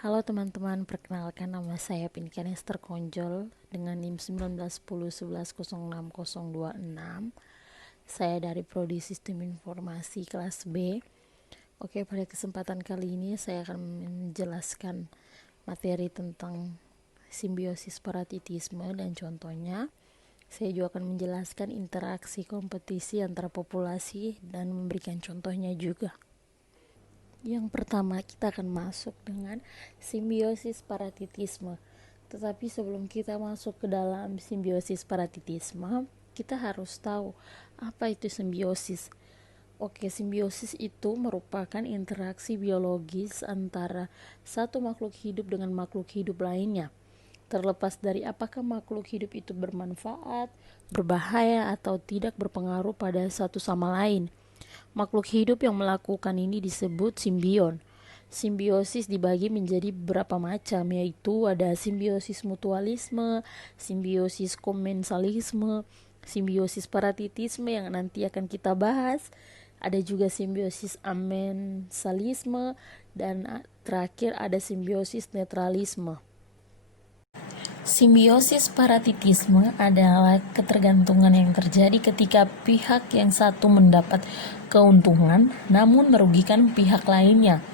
Halo teman-teman, perkenalkan nama saya Pinkan Esther Konjol dengan NIM 191011060626. Saya dari Prodi Sistem Informasi kelas B. Oke, pada kesempatan kali ini saya akan menjelaskan materi tentang simbiosis parasitisme dan contohnya. Saya juga akan menjelaskan interaksi kompetisi antara populasi dan memberikan contohnya juga. Yang pertama, kita akan masuk dengan simbiosis parasitisme. Tetapi sebelum kita masuk ke dalam simbiosis parasitisme, kita harus tahu apa itu simbiosis. Oke, simbiosis itu merupakan interaksi biologis antara satu makhluk hidup dengan makhluk hidup lainnya. Terlepas dari apakah makhluk hidup itu bermanfaat, berbahaya, atau tidak berpengaruh pada satu sama lain. Makhluk hidup yang melakukan ini disebut simbion. Simbiosis dibagi menjadi beberapa macam, yaitu ada simbiosis mutualisme, simbiosis komensalisme, simbiosis parasitisme yang nanti akan kita bahas. Ada juga simbiosis amensalisme, dan terakhir ada simbiosis netralisme. Simbiosis parasitisme adalah ketergantungan yang terjadi ketika pihak yang satu mendapat keuntungan namun merugikan pihak lainnya.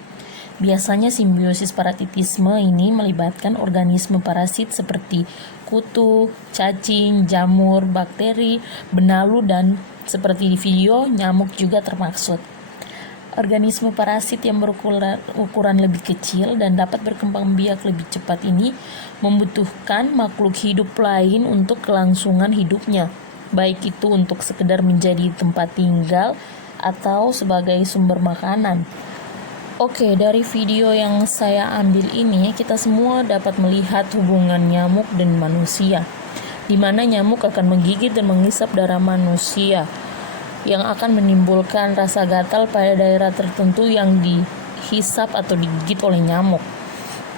Biasanya simbiosis parasitisme ini melibatkan organisme parasit seperti kutu, cacing, jamur, bakteri, benalu, dan seperti di video, nyamuk juga termaksud. Organisme parasit yang berukuran lebih kecil dan dapat berkembang biak lebih cepat ini membutuhkan makhluk hidup lain untuk kelangsungan hidupnya, baik itu untuk sekedar menjadi tempat tinggal atau sebagai sumber makanan. Oke, dari video yang saya ambil ini, kita semua dapat melihat hubungan nyamuk dan manusia, di mana nyamuk akan menggigit dan menghisap darah manusia, yang akan menimbulkan rasa gatal pada daerah tertentu yang dihisap atau digigit oleh nyamuk.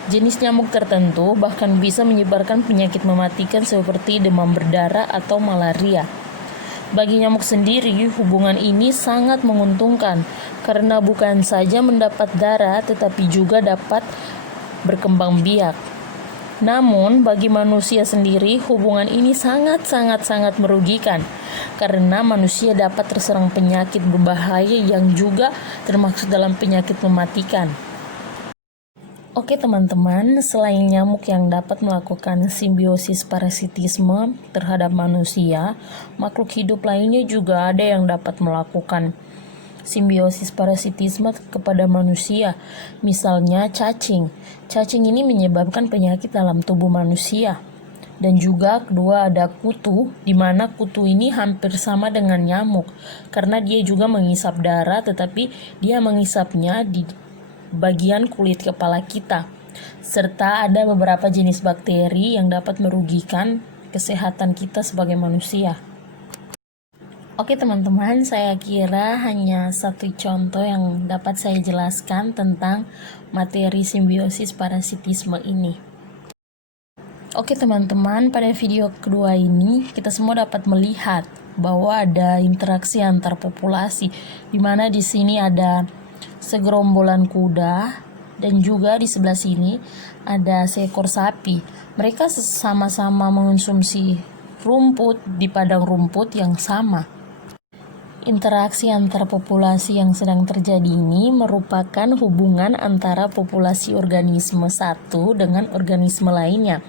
Jenis nyamuk tertentu bahkan bisa menyebarkan penyakit mematikan seperti demam berdarah atau malaria. Bagi nyamuk sendiri, hubungan ini sangat menguntungkan karena bukan saja mendapat darah tetapi juga dapat berkembang biak. Namun, bagi manusia sendiri, hubungan ini sangat merugikan karena manusia dapat terserang penyakit berbahaya yang juga termasuk dalam penyakit mematikan. Oke teman-teman, selain nyamuk yang dapat melakukan simbiosis parasitisme terhadap manusia, makhluk hidup lainnya juga ada yang dapat melakukan simbiosis parasitisme kepada manusia. Misalnya cacing. Cacing ini menyebabkan penyakit dalam tubuh manusia. Dan juga kedua ada kutu, di mana kutu ini hampir sama dengan nyamuk karena dia juga menghisap darah, tetapi dia menghisapnya di bagian kulit kepala kita. Serta ada beberapa jenis bakteri yang dapat merugikan kesehatan kita sebagai manusia. Oke teman-teman, saya kira hanya satu contoh yang dapat saya jelaskan tentang materi simbiosis parasitisme ini. Oke teman-teman, pada video kedua ini kita semua dapat melihat bahwa ada interaksi antar populasi, di mana di sini ada segerombolan kuda dan juga di sebelah sini ada seekor sapi. Mereka sama-sama mengonsumsi rumput di padang rumput yang sama. Interaksi antar populasi yang sedang terjadi ini merupakan hubungan antara populasi organisme satu dengan organisme lainnya,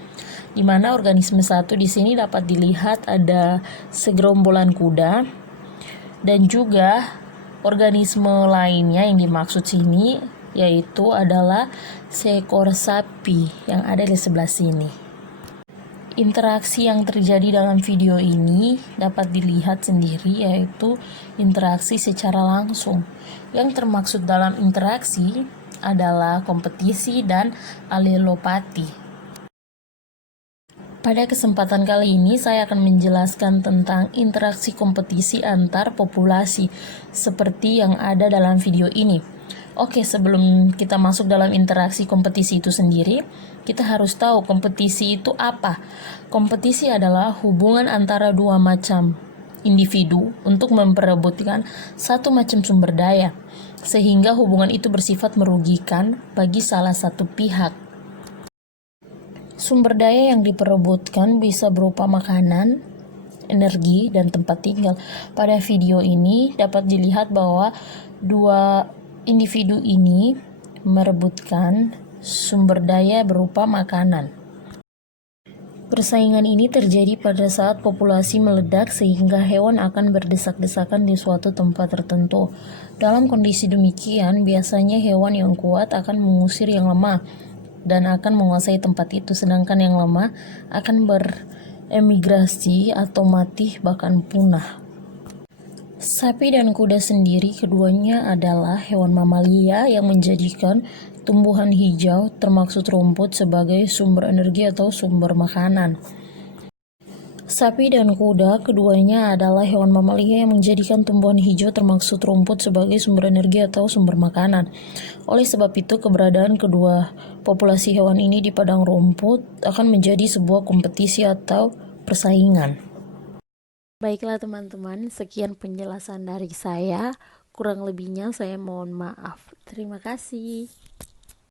di mana organisme satu di sini dapat dilihat ada segerombolan kuda dan juga organisme lainnya yang dimaksud sini yaitu adalah seekor sapi yang ada di sebelah sini. Interaksi yang terjadi dalam video ini dapat dilihat sendiri, yaitu interaksi secara langsung. Yang termaksud dalam interaksi adalah kompetisi dan alelopati. Pada kesempatan kali ini saya akan menjelaskan tentang interaksi kompetisi antar populasi seperti yang ada dalam video ini. Oke, sebelum kita masuk dalam interaksi kompetisi itu sendiri, kita harus tahu kompetisi itu apa. Kompetisi adalah hubungan antara dua macam individu untuk memperebutkan satu macam sumber daya, sehingga hubungan itu bersifat merugikan bagi salah satu pihak. Sumber daya yang diperebutkan bisa berupa makanan, energi, dan tempat tinggal. Pada video ini dapat dilihat bahwa dua individu ini merebutkan sumber daya berupa makanan. Persaingan ini terjadi pada saat populasi meledak sehingga hewan akan berdesak-desakan di suatu tempat tertentu. Dalam kondisi demikian, biasanya hewan yang kuat akan mengusir yang lemah dan akan menguasai tempat itu, sedangkan yang lemah akan beremigrasi atau mati bahkan punah. Sapi dan kuda sendiri keduanya adalah hewan mamalia yang menjadikan tumbuhan hijau termasuk rumput sebagai sumber energi atau sumber makanan. Sapi dan kuda keduanya adalah hewan mamalia yang menjadikan tumbuhan hijau termasuk rumput sebagai sumber energi atau sumber makanan. Oleh sebab itu, keberadaan kedua populasi hewan ini di padang rumput akan menjadi sebuah kompetisi atau persaingan. Baiklah teman-teman, sekian penjelasan dari saya. Kurang lebihnya saya mohon maaf. Terima kasih.